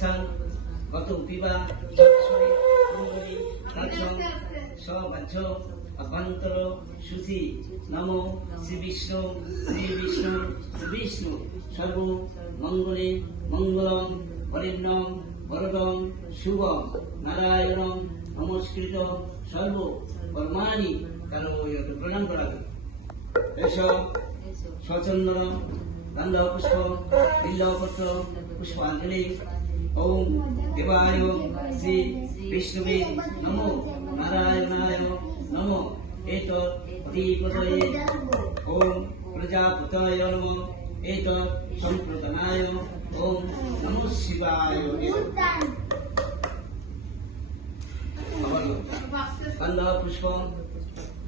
অবস্থান গত পিবা সবাহ্য অভ্যন্তর সুধি নমো শ্রী বিষ্ণু শ্রী বিষ্ণু শ্রী বিষ্ণু সর্ব মঙ্গলে মঙ্গলম হরিণ্যম বরদম শুভম নারায়ণম নমস্কৃত সর্ব কর্মাণি কারো প্রণাম করা এসব সচন্দন গন্ধ পুষ্প বিল্লপত্র পুষ্পাঞ্জলি ওম দেবায় শ্রী বিষ্ণুবে নমো নারায়ণায় নমো এতৎ অধিপতয়ে ওম প্রজাপতয়ে নমো এতৎ সম্প্রদানায় ওম নমঃ শিবায় গন্ধ পুষ্প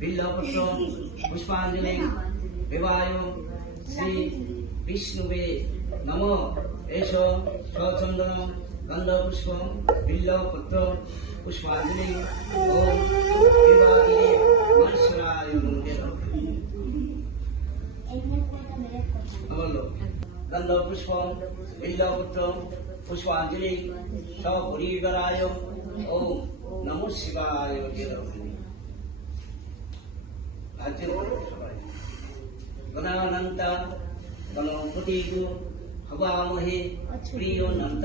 বিল্লপত্র পুষ্পাঞ্জলি দেবায় শ্রী বিষ্ণুবে নমো এষ সচন্দন গন্ধ পুষ্প বিল্লপত্র পুষ্পাঞ্জলি ওম দেবায় মহেশ্বরায় গন্ধ পুষ্প বিল্লপত্র পুষ্পাঞ্জলি সপরিবারায় ওম নমঃ শিবায় গণানন্ত গণপতিগু হবামহে প্রিয় নন্ত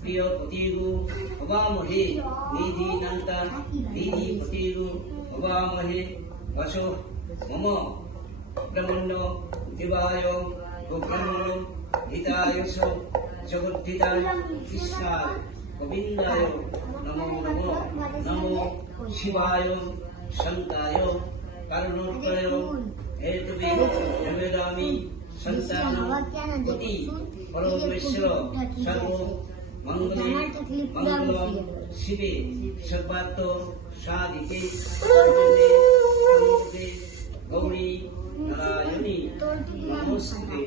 প্রিয় পতিগু হবামহে নিধিনন্ত নিধিপতিগু হবামহে বসো মম ব্রহ্মণ্য দেবায় ব্রহ্মণ্য হিতায় জগদ্ধিতায় কৃষ্ণায় গোবিন্দায় নমো নমো নমো শিবায় শান্তায় কারণোত্তরায় হেতুবে নবেদামি সন্তানম পতি পরমেশ্বর সর্ব মঙ্গলে মঙ্গলম শিবে সর্বাত্ম সাধিকে গৌরী নারায়ণী নমস্তে।